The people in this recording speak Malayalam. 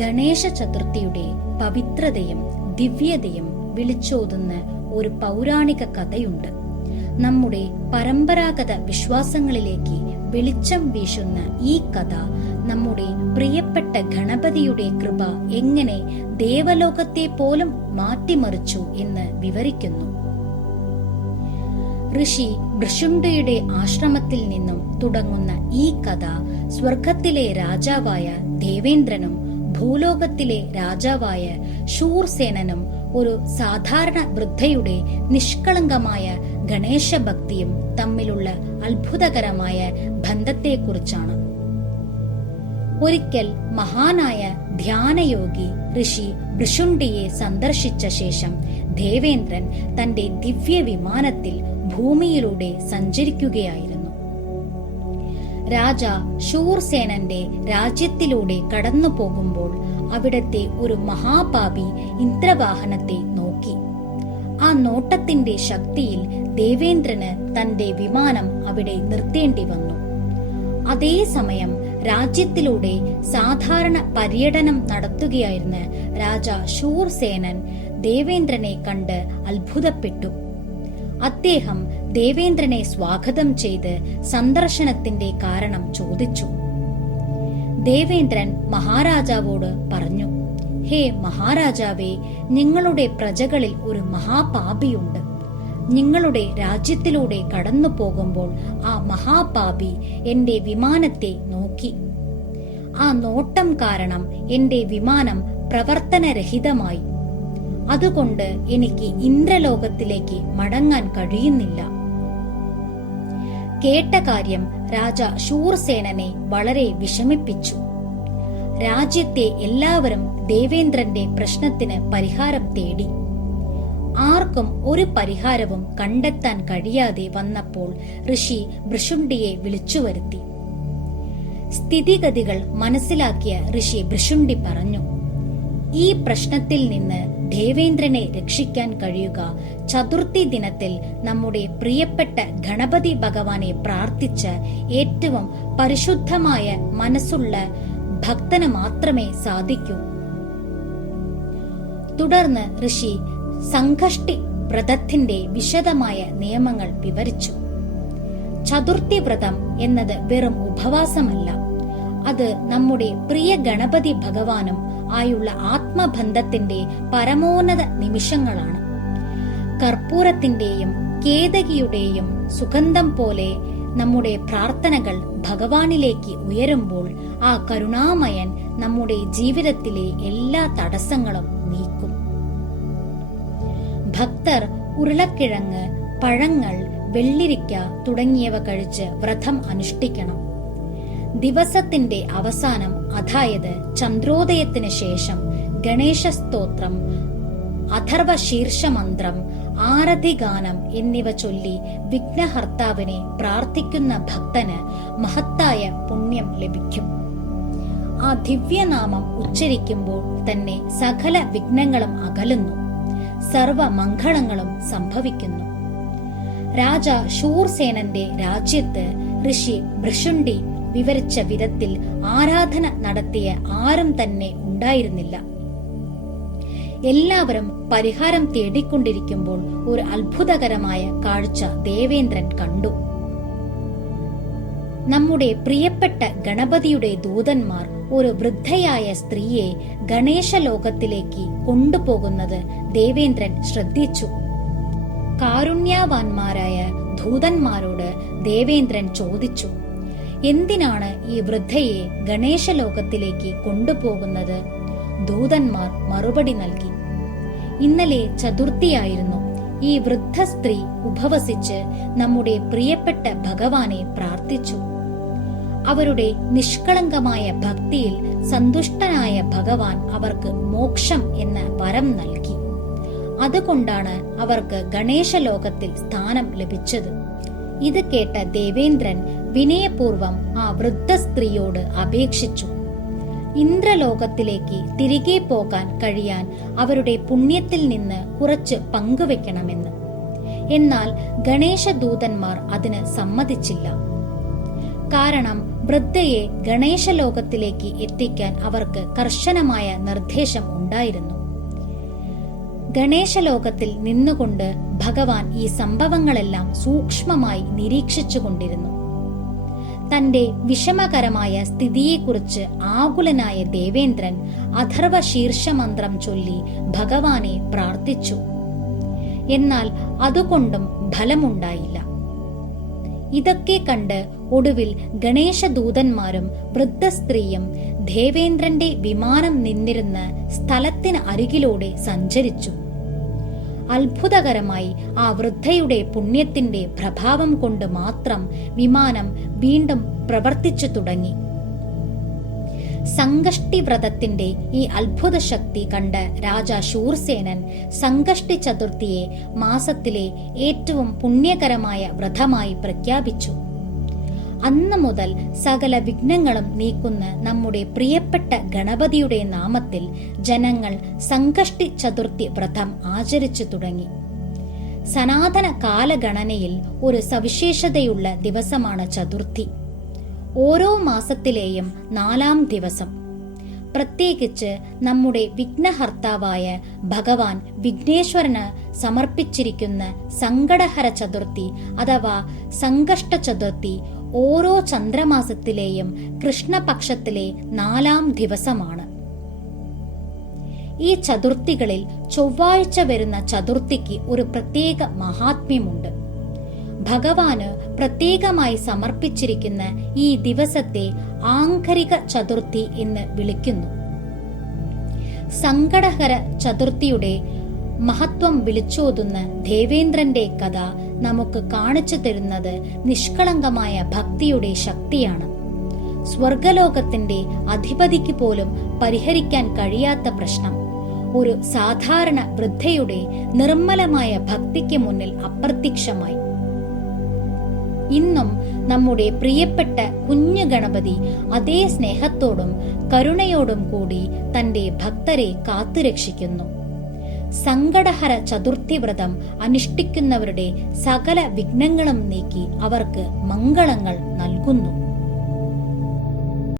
ഗണേശ ചതുർത്ഥിയുടെ പവിത്രതയും ദിവ്യതയും വിളിച്ചോതുന്ന ഒരു പൗരാണിക കഥയുണ്ട്. നമ്മുടെ പരമ്പരാഗത വിശ്വാസങ്ങളിലേക്ക് വെളിച്ചം വീശുന്ന ഈ കഥ നമ്മുടെ പ്രിയപ്പെട്ട ഗണപതിയുടെ കൃപ എങ്ങനെ ദേവലോകത്തെ പോലും മാറ്റിമറിച്ചു എന്ന് വിവരിക്കുന്നു. ഋഷി ഭൃഷുണ്ടയുടെ ആശ്രമത്തിൽ നിന്നും തുടങ്ങുന്ന ഈ കഥ സ്വർഗത്തിലെ രാജാവായ ദേവേന്ദ്രനും ഭൂലോകത്തിലെ രാജാവായ ശൂർസേനനും ഒരു സാധാരണ വൃദ്ധയുടെ നിഷ്കളങ്കമായ ഗണേശഭക്തിയും തമ്മിലുള്ള അത്ഭുതകരമായ ബന്ധത്തെക്കുറിച്ചാണ്. ഒരിക്കൽ മഹാനായ ധ്യാനയോഗി ഋഷി ഭൃഷുണ്ടിയെ സന്ദർശിച്ച ശേഷം ദേവേന്ദ്രൻ തന്റെ ദിവ്യ വിമാനത്തിൽ ഭൂമിയിലൂടെ സഞ്ചരിക്കുകയായിരുന്നു. രാജ ശൂർസേനന്റെ രാജ്യത്തിലൂടെ കടന്നു പോകുമ്പോൾ അവിടത്തെ ഒരു മഹാപാപി ഇന്ദ്രവാഹനത്തെ നോക്കി. ആ നോട്ടത്തിന്റെ ശക്തിയിൽ ദേവേന്ദ്രന് തന്റെ വിമാനം അവിടെ നിർത്തേണ്ടി വന്നു. അതേസമയം രാജ്യത്തിലൂടെ സാധാരണ പര്യടനം നടത്തുകയായിരുന്ന രാജ ശൂർസേനൻ ദേവേന്ദ്രനെ കണ്ട് അത്ഭുതപ്പെട്ടു. അദ്ദേഹം ദേവേന്ദ്രനെ സ്വാഗതം ചെയ്ത് സന്ദർശനത്തിന്റെ കാരണം ചോദിച്ചു. ദേവേന്ദ്രൻ മഹാരാജാവോട് പറഞ്ഞു ഹേ മഹാരാജാവേ നിങ്ങളുടെ പ്രജകളിൽ ഒരു മഹാപാപിയുണ്ട്. നിങ്ങളുടെ രാജ്യത്തിലൂടെ കടന്നു പോകുമ്പോൾ ആ മഹാപാപി എന്റെ വിമാനത്തെ നോക്കി. ആ നോട്ടം കാരണം എന്റെ വിമാനം പ്രവർത്തനരഹിതമായി. അതുകൊണ്ട് എനിക്ക് ഇന്ദ്രലോകത്തിലേക്ക് മടങ്ങാൻ കഴിയുന്നില്ല. കേട്ട കാര്യം രാജ ശൂർസേനനെ വളരെ വിഷമിപ്പിച്ചു. രാജ്യത്തെ എല്ലാവരും ദേവേന്ദ്രന്റെ പ്രശ്നത്തിന് പരിഹാരം തേടി. ആർക്കും ഒരു പരിഹാരവും കണ്ടെത്താൻ കഴിയാതെ വന്നപ്പോൾ ഋഷി ഭൃഷുണ്ടിയെ വിളിച്ചു വരുത്തി. സ്ഥിതിഗതികൾ മനസ്സിലാക്കിയ ഋഷി ഭൃഷുണ്ടി പറഞ്ഞു ഈ പ്രശ്നത്തിൽ നിന്ന് ദേവേന്ദ്രനെ രക്ഷിക്കാൻ കഴിയുക. ചതുർത്ഥി ദിനത്തിൽ നമ്മുടെ പ്രിയപ്പെട്ട ഗണപതി ഭഗവാനെ പ്രാർത്ഥിച്ച് ഏറ്റവും പരിശുദ്ധമായ മനസ്സുള്ള ഭക്തന് മാത്രമേ സാധിക്കൂ. തുടർന്ന് ഋഷി സംഘഷ്ടി വ്രതത്തിന്റെ വിശദമായ നിയമങ്ങൾ വിവരിച്ചു. ചതുർത്ഥി വ്രതം എന്നത് വെറും ഉപവാസമല്ല. അത് നമ്മുടെ പ്രിയ ഗണപതി ഭഗവാനും ആയുള്ള ആത്മബന്ധത്തിന്റെ പരമോന്നത നിമിഷങ്ങളാണ്. കർപ്പൂരത്തിന്റെയും കേതകിയുടെയും സുഗന്ധം പോലെ നമ്മുടെ പ്രാർത്ഥനകൾ ഭഗവാനിലേക്ക് ഉയരുമ്പോൾ ആ കരുണാമയൻ നമ്മുടെ ജീവിതത്തിലെ എല്ലാ തടസ്സങ്ങളും നീക്കും. ഭക്തർ ഉരുളക്കിഴങ്ങ് പഴങ്ങൾ വെള്ളിരിക്ക തുടങ്ങിയവ കഴിച്ച് വ്രതം അനുഷ്ഠിക്കണം. ദിവസത്തിന്റെ അവസാനം അതായത് ചന്ദ്രോദയത്തിന് ശേഷം ഗണേശ സ്തോത്രം അഥർവ ശീർഷമന്ത്രം ആരതിഗാനം എന്നിവ ചൊല്ലി വിഘ്നഹർത്താവിനെ പ്രാർത്ഥിക്കുന്ന ഭക്തന് മഹത്തായ പുണ്യം ലഭിക്കും. ആ ദിവ്യനാമം ഉച്ചരിക്കുമ്പോൾ തന്നെ സകല വിഘ്നങ്ങളും അകലുന്നു. സർവ മംഗളങ്ങളും സംഭവിക്കുന്നു. രാജ ശൂർസേനന്റെ രാജ്യത്ത് ഋഷി ഭൃഷുണ്ടി വിവരിച്ച വിധത്തിൽ ആരാധന നടത്തിയ ആരും തന്നെ ഉണ്ടായിരുന്നില്ല. എല്ലാവരും പരിഹാരം തേടിക്കൊണ്ടിരിക്കുമ്പോൾ ഒരു അത്ഭുതകരമായ കാഴ്ച ദേവേന്ദ്രൻ കണ്ടു. നമ്മുടെ പ്രിയപ്പെട്ട ഗണപതിയുടെ ദൂതന്മാർ ഒരു വൃദ്ധയായ സ്ത്രീയെ ഗണേശ ലോകത്തിലേക്ക് കൊണ്ടുപോകുന്നത് ദേവേന്ദ്രൻ ശ്രദ്ധിച്ചു. കാരുണ്യവാന്മാരായ ദൂതന്മാരോട് ദേവേന്ദ്രൻ ചോദിച്ചു എന്തിനാണ് ഈ വൃദ്ധയെ ഗണേശ ലോകത്തിലേക്ക് കൊണ്ടുപോകുന്നത്? ദൂതന്മാർ മറുപടി നൽകി. ഇന്നലെ ചതുർത്ഥിയായിരുന്നു. ഈ വൃദ്ധ സ്ത്രീ ഉപവസിച്ച് നമ്മുടെ പ്രിയപ്പെട്ട ഭഗവാനെ പ്രാർത്ഥിച്ചു. അവരുടെ നിഷ്കളങ്കമായ ഭക്തിയിൽ സന്തുഷ്ടനായ ഭഗവാൻ അവർക്ക് മോക്ഷം എന്ന വരം നൽകി. അതുകൊണ്ടാണ് അവർക്ക് ഗണേശ ലോകത്തിൽ സ്ഥാനം ലഭിച്ചത്. ഇത് കേട്ട ദേവേന്ദ്രൻ വിനയപൂർവം ആ വൃദ്ധ സ്ത്രീയോട് അപേക്ഷിച്ചു. ഇന്ദ്രലോകത്തിലേക്ക് തിരികെ പോകാൻ കഴിയാൻ അവരുടെ പുണ്യത്തിൽ നിന്ന് കുറച്ച് പങ്കുവെക്കണമെന്ന്. എന്നാൽ ഗണേശ ദൂതന്മാർ അതിന് സമ്മതിച്ചില്ല. കാരണം വൃദ്ധയെ ഗണേശലോകത്തിലേക്ക് എത്തിക്കാൻ അവർക്ക് കർശനമായ നിർദ്ദേശം ഉണ്ടായിരുന്നു. ഗണേശലോകത്തിൽ നിന്നുകൊണ്ട് ഭഗവാൻ ഈ സംഭവങ്ങളെല്ലാം സൂക്ഷ്മമായി നിരീക്ഷിച്ചുകൊണ്ടിരുന്നു. തന്റെ വിഷമകരമായ സ്ഥിതിയെക്കുറിച്ച് ആകുലനായ ദേവേന്ദ്രൻ അഥർവ ശീർഷമന്ത്രം ചൊല്ലി ഭഗവാനെ പ്രാർത്ഥിച്ചു. എന്നാൽ അതുകൊണ്ടും ഫലമുണ്ടായില്ല. ഇതൊക്കെ കണ്ട് ഒടുവിൽ വൃദ്ധ സ്ത്രീയും ദേവേന്ദ്രന്റെ വിമാനം നിന്നിരുന്ന സ്ഥലത്തിന് അരികിലൂടെ സഞ്ചരിച്ചു. അത്ഭുതകരമായി ആ വൃദ്ധയുടെ പുണ്യത്തിന്റെ പ്രഭാവം കൊണ്ട് മാത്രം വിമാനം വീണ്ടും പ്രവർത്തിച്ചു തുടങ്ങി. സംഗഷ്ടി വ്രതത്തിന്റെ ഈ അത്ഭുത ശക്തി കണ്ട് രാജ ശൂർസേനൻ സംഗഷ്ടി ചതുർത്ഥിയെ മാസത്തിലെ ഏറ്റവും പുണ്യകരമായ വ്രതമായി പ്രഖ്യാപിച്ചു. അന്ന് മുതൽ സകല വിഘ്നങ്ങളും നീക്കുന്ന നമ്മുടെ പ്രിയപ്പെട്ട ഗണപതിയുടെ നാമത്തിൽ ജനങ്ങൾ സംകഷ്ടി ചതുർത്ഥി വ്രതം ആചരിച്ചു തുടങ്ങി. സനാതന കാലഗണനയിൽ ഒരു സവിശേഷതയുള്ള ദിവസമാണ് ചതുർത്ഥി. ഓരോ മാസത്തിലെയും നാലാം ദിവസം. പ്രത്യേകിച്ച് നമ്മുടെ വിഘ്നഹർത്താവായ ഭഗവാൻ വിഘ്നേശ്വരന് സമർപ്പിച്ചിരിക്കുന്ന സങ്കടഹര ചതുർത്ഥി അഥവാ സങ്കഷ്ട ചതുർത്ഥി ഓരോ ചന്ദ്രമാസത്തിലെയും കൃഷ്ണപക്ഷത്തിലെ നാലാം ദിവസമാണ്. ഈ ചതുർത്ഥികളിൽ ചൊവ്വാഴ്ച വരുന്ന ചതുർത്ഥിക്ക് ഒരു പ്രത്യേക മഹാത്മ്യമുണ്ട്. ഭഗവാന് പ്രത്യേകമായി സമർപ്പിച്ചിരിക്കുന്ന ഈ ദിവസത്തെ ആങ്കരിക ചതുർത്ഥി എന്ന് വിളിക്കുന്നു. സങ്കടഹര ചതുർത്ഥിയുടെ മഹത്വം വിളിച്ചോതുന്ന ദേവേന്ദ്രന്റെ കഥ നമുക്ക് കാണിച്ചു തരുന്നത് നിഷ്കളങ്കമായ ഭക്തിയുടെ ശക്തിയാണ്. സ്വർഗലോകത്തിന്റെ അധിപതിക്ക് പോലും പരിഹരിക്കാൻ കഴിയാത്ത പ്രശ്നം. ഒരു സാധാരണ വൃദ്ധയുടെ നിർമ്മലമായ ഭക്തിക്ക് മുന്നിൽ അപ്രത്യക്ഷമായി. ഇന്നും നമ്മുടെ പ്രിയപ്പെട്ട കുഞ്ഞു ഗണപതി അതേ സ്നേഹത്തോടും കരുണയോടും കൂടി തന്റെ ഭക്തരെ കാത്തുരക്ഷിക്കുന്നു. സങ്കടഹര ചതുർത്ഥി വ്രതം അനുഷ്ഠിക്കുന്നവരുടെ സകല വിഘ്നങ്ങളും നീക്കി അവർക്ക് മംഗളങ്ങൾ നൽകുന്നു.